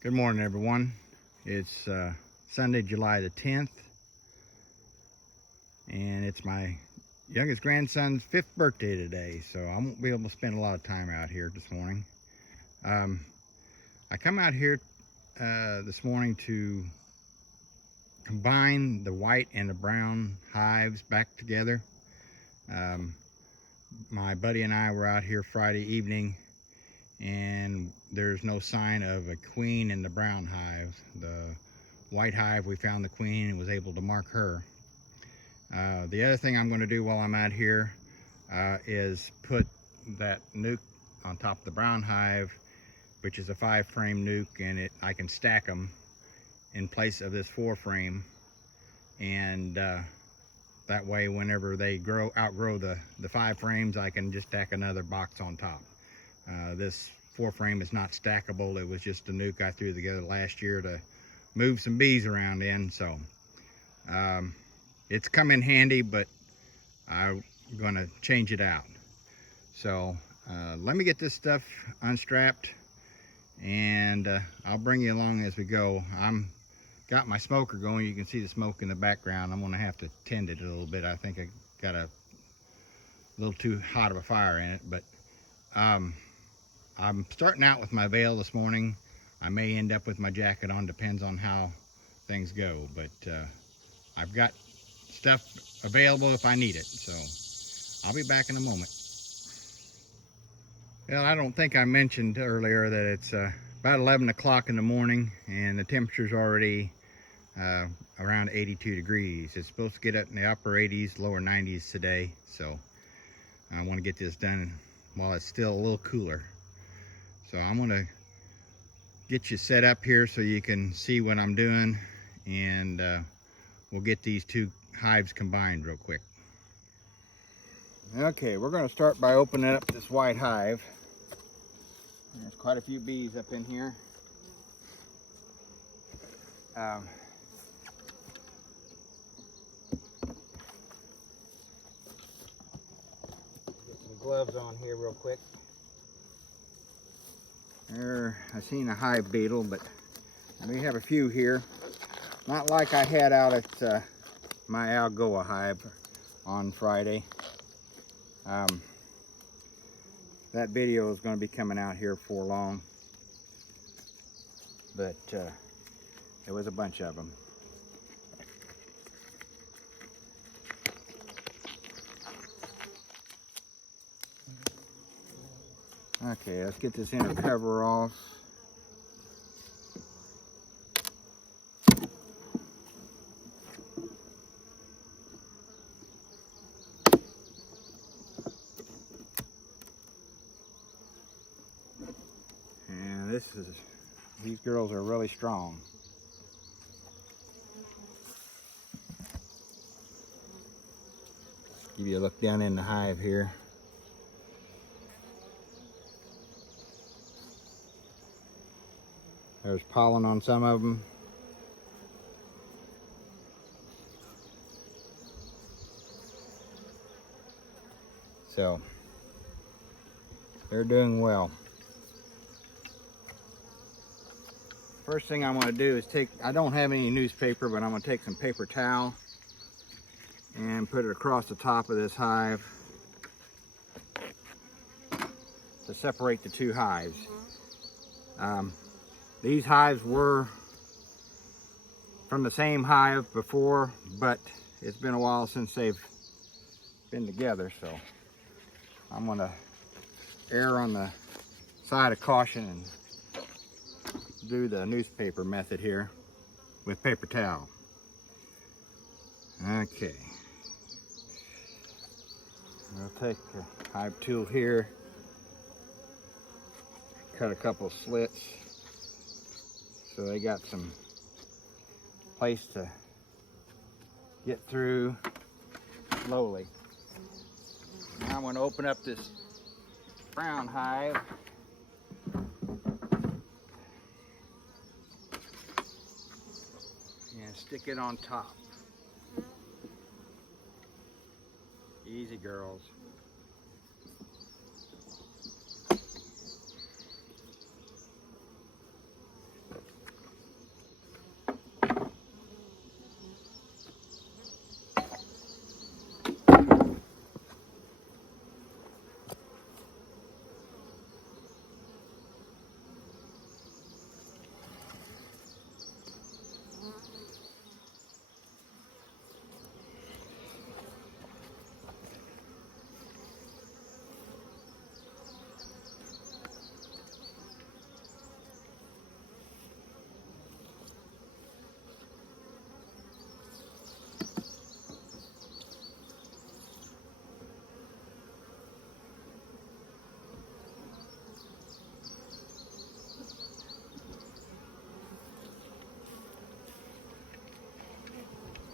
Good morning, everyone. It's Sunday, July the 10th, and it's my youngest grandson's 5th birthday today, so I won't be able to spend a lot of time out here this morning. I come out here this morning to combine the white and the brown hives back together. My buddy and I were out here Friday evening, and there's no sign of a queen in the brown hive. The white hive, we found the queen and was able to mark her. The other thing I'm going to do while I'm out here is put that nuke on top of the brown hive, which is a 5-frame nuke, and I can stack them in place of this 4-frame, and that way whenever they outgrow the 5 frames, I can just stack another box on top. This 4-frame is not stackable. It was just a nuke I threw together last year to move some bees around in, so it's come in handy, but I'm gonna change it out. So let me get this stuff unstrapped, and I'll bring you along as we go. Got my smoker going. You can see the smoke in the background. I'm gonna have to tend it a little bit. I think I got a little too hot of a fire in it, but I'm starting out with my veil this morning. I may end up with my jacket on, depends on how things go, but I've got stuff available if I need it, so I'll be back in a moment. Well, I don't think I mentioned earlier that it's about 11 o'clock in the morning, and the temperature's already around 82 degrees. It's supposed to get up in the upper 80s, lower 90s today, so I want to get this done while it's still a little cooler. So I'm going to get you set up here so you can see what I'm doing, and we'll get these two hives combined real quick. Okay, we're going to start by opening up this white hive. There's quite a few bees up in here. Get some gloves on here real quick. There, I seen a hive beetle, but we have a few here. Not like I had out at my Algoa hive on Friday. That video is going to be coming out here for long, but there was a bunch of them. Okay, let's get this inner cover off. And these girls are really strong. Give you a look down in the hive here. There's pollen on some of them. So they're doing well. First thing I'm going to do is I don't have any newspaper, but I'm going to take some paper towel and put it across the top of this hive to separate the two hives. These hives were from the same hive before, but it's been a while since they've been together, so I'm going to err on the side of caution and do the newspaper method here with paper towel. Okay. I'll take a hive tool here, cut a couple slits so they got some place to get through slowly. Now I'm going to open up this brown hive. And stick it on top. Easy, girls.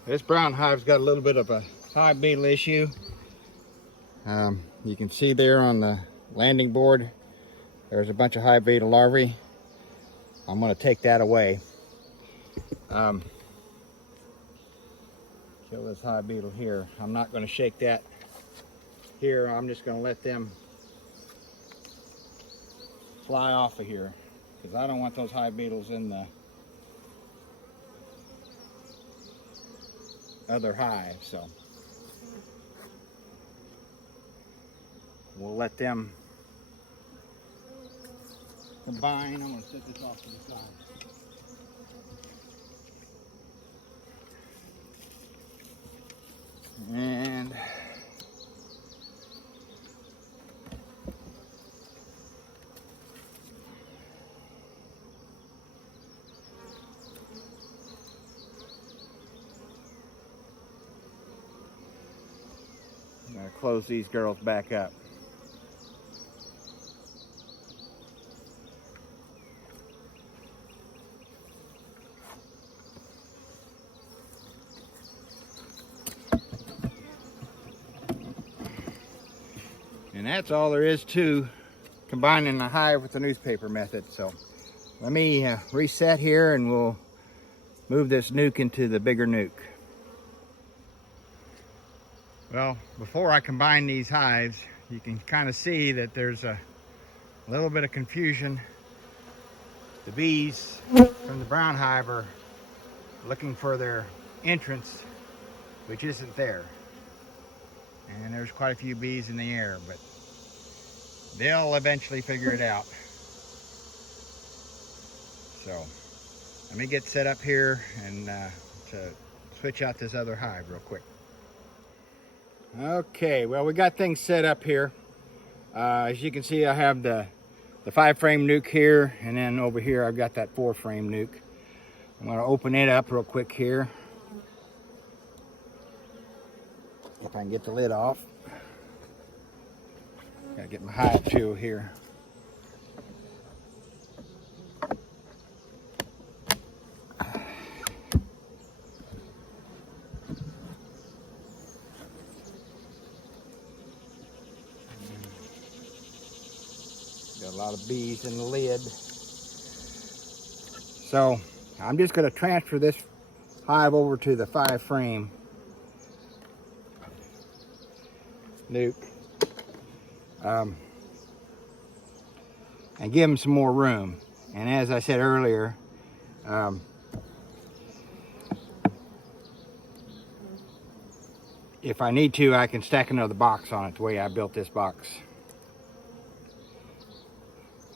This brown hive's got a little bit of a hive beetle issue. You can see there on the landing board, there's a bunch of hive beetle larvae. I'm going to take that away. Kill this hive beetle here. I'm not going to shake that here. I'm just going to let them fly off of here because I don't want those hive beetles in the other hive. So we'll let them combine. I'm going to set this off to the side. And I'm going to close these girls back up. And that's all there is to combining the hive with the newspaper method. So let me reset here and we'll move this nuke into the bigger nuke. Well, before I combine these hives, you can kind of see that there's a little bit of confusion. The bees from the brown hive are looking for their entrance, which isn't there. And there's quite a few bees in the air, but they'll eventually figure it out. So let me get set up here and to switch out this other hive real quick. Okay, well, we got things set up here. As you can see, I have the 5-frame nuke here, and then over here I've got that 4-frame nuke. I'm going to open it up real quick here. If I can get the lid off. Gotta get my hive tool here. Got a lot of bees in the lid. So I'm just going to transfer this hive over to the 5-frame nuke and give them some more room. And as I said earlier, if I need to, I can stack another box on it the way I built this box.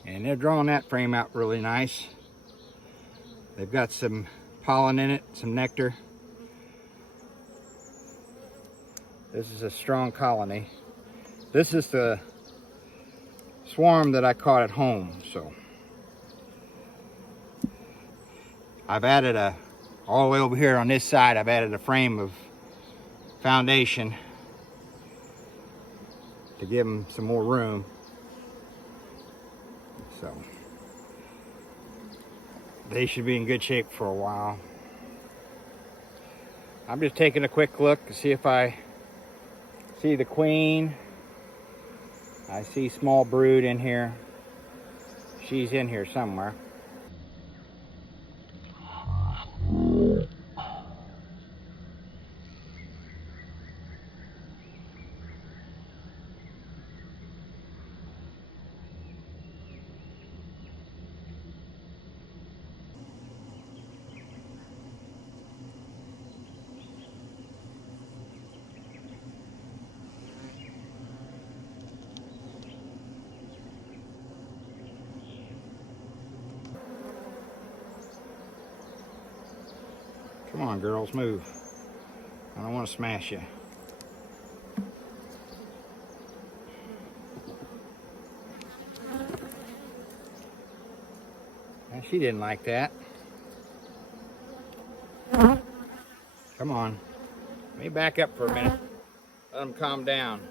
And they're drawing that frame out really nice. They've got some pollen in it, some nectar. This is a strong colony. This is the swarm that I caught at home. So I've added all the way over here on this side, I've added a frame of foundation to give them some more room. So they should be in good shape for a while. I'm just taking a quick look to see if I see the queen. I see small brood in here. She's in here somewhere. Come on, girls, move. I don't want to smash you. And she didn't like that. Come on. Let me back up for a minute. Let them calm down.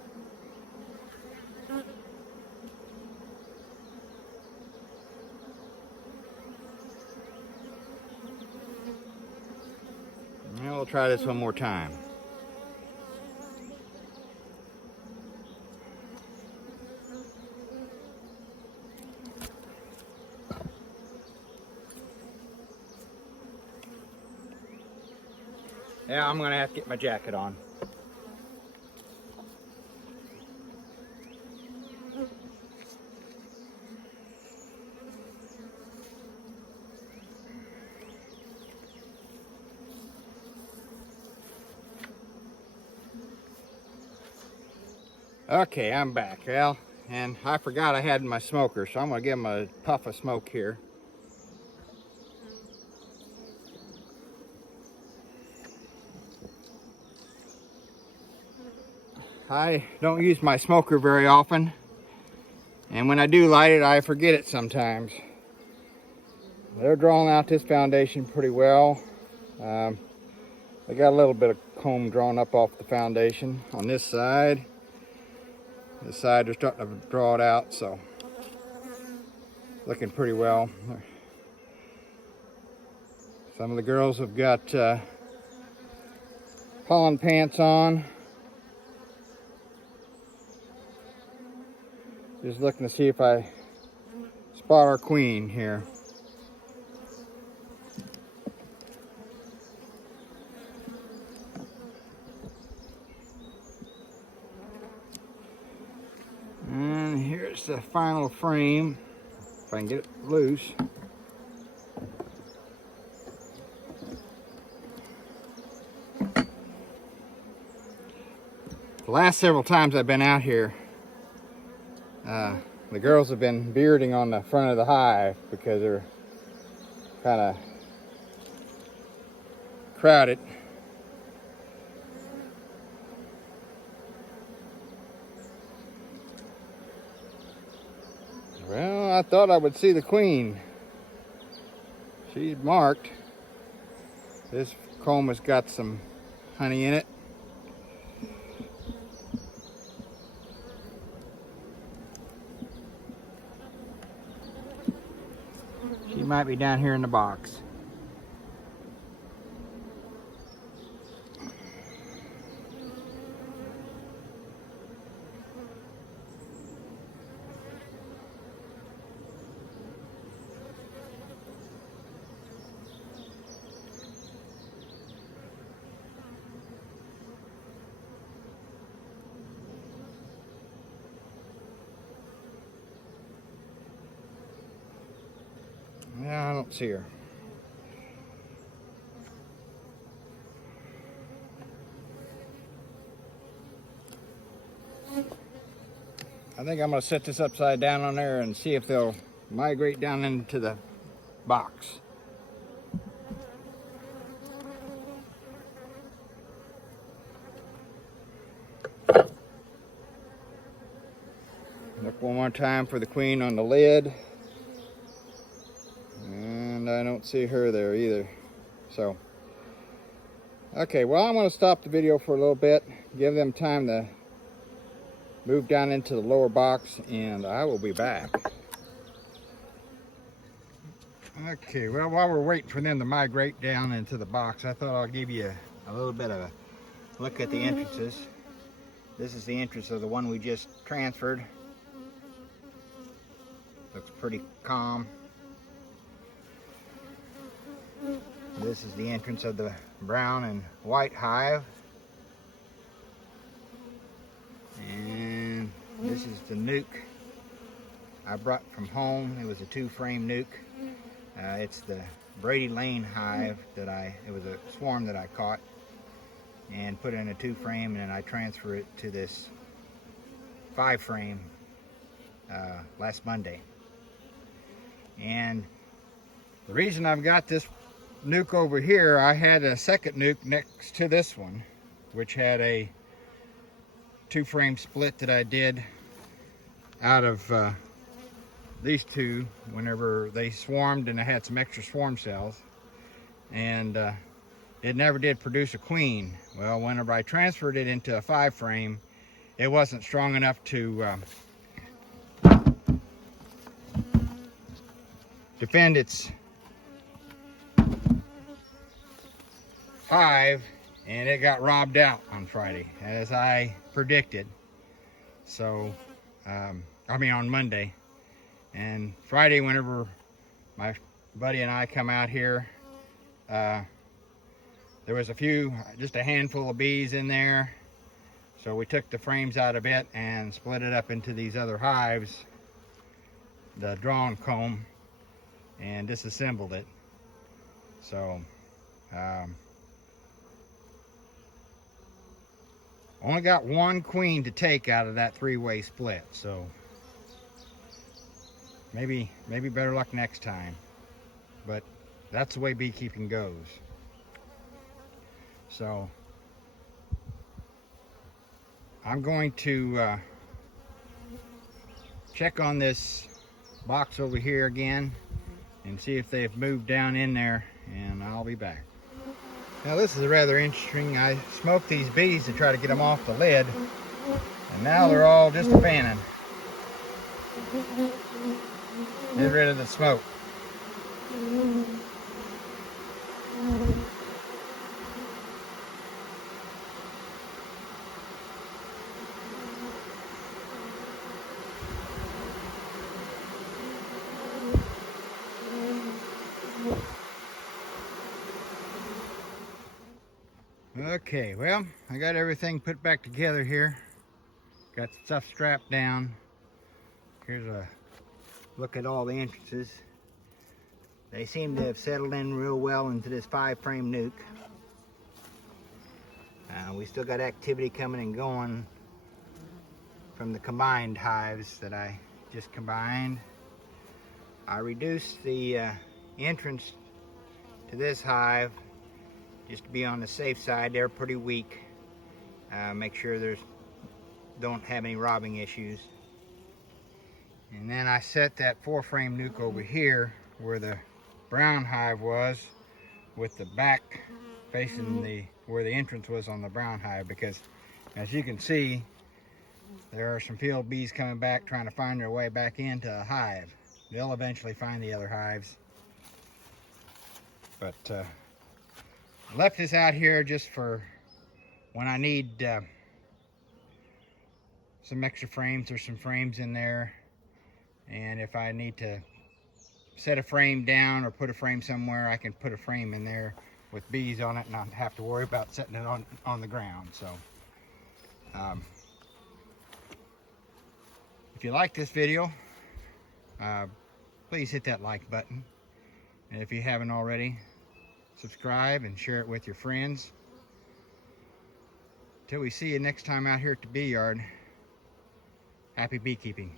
We'll try this one more time. Yeah, I'm gonna have to get my jacket on. Okay, I'm back, Al, and I forgot I had my smoker, so I'm gonna give him a puff of smoke here. I don't use my smoker very often, and when I do light it, I forget it sometimes. They're drawing out this foundation pretty well. They got a little bit of comb drawn up off the foundation on this side. This side they're starting to draw it out, so looking pretty well. Some of the girls have got pollen pants on. Just looking to see if I spot our queen here. And here's the final frame, if I can get it loose. The last several times I've been out here, the girls have been bearding on the front of the hive because they're kind of crowded. Well, I thought I would see the queen. She's marked. This comb has got some honey in it. She might be down here in the box. Yeah, I don't see her. I think I'm going to set this upside down on there and see if they'll migrate down into the box. Look one more time for the queen on the lid. And I don't see her there either. So, okay, well, I'm going to stop the video for a little bit, give them time to move down into the lower box, and I will be back. Okay, well, while we're waiting for them to migrate down into the box, I thought I'll give you a little bit of a look at the entrances. This is the entrance of the one we just transferred. Looks pretty calm. This is the entrance of the brown and white hive. And this is the nuke I brought from home. It was a 2-frame nuke. It's the Brady Lane hive that it was a swarm that I caught and put in a 2-frame, and then I transfer it to this 5-frame last Monday. And the reason I've got this nuke over here, I had a second nuke next to this one, which had a 2-frame split that I did out of these two whenever they swarmed, and I had some extra swarm cells, and it never did produce a queen. Well, whenever I transferred it into a 5-frame, it wasn't strong enough to defend its hive and it got robbed out on Friday, as I predicted. So, on Monday. And Friday, whenever my buddy and I come out here, there was just a handful of bees in there. So we took the frames out of it and split it up into these other hives, the drawn comb, and disassembled it. So, only got one queen to take out of that three-way split, so maybe better luck next time. But that's the way beekeeping goes. So I'm going to check on this box over here again and see if they've moved down in there, and I'll be back. Now this is rather interesting. I smoked these bees to try to get them off the lid, and now they're all just fanning. Get rid of the smoke. Okay, well, I got everything put back together here. Got stuff strapped down. Here's a look at all the entrances. They seem to have settled in real well into this 5-frame nuke. We still got activity coming and going from the combined hives that I just combined. I reduced the entrance to this hive just to be on the safe side. They're pretty weak. Make sure don't have any robbing issues. And then I set that 4-frame nuke over here where the brown hive was, with the back facing where the entrance was on the brown hive, because as you can see, there are some field bees coming back trying to find their way back into a hive. They'll eventually find the other hives. But I left this out here just for when I need some extra frames. There's some frames in there, and if I need to set a frame down or put a frame somewhere, I can put a frame in there with bees on it and not have to worry about setting it on the ground. So if you like this video, please hit that like button, and if you haven't already, subscribe and share it with your friends. Till we see you next time out here at the bee yard, happy beekeeping.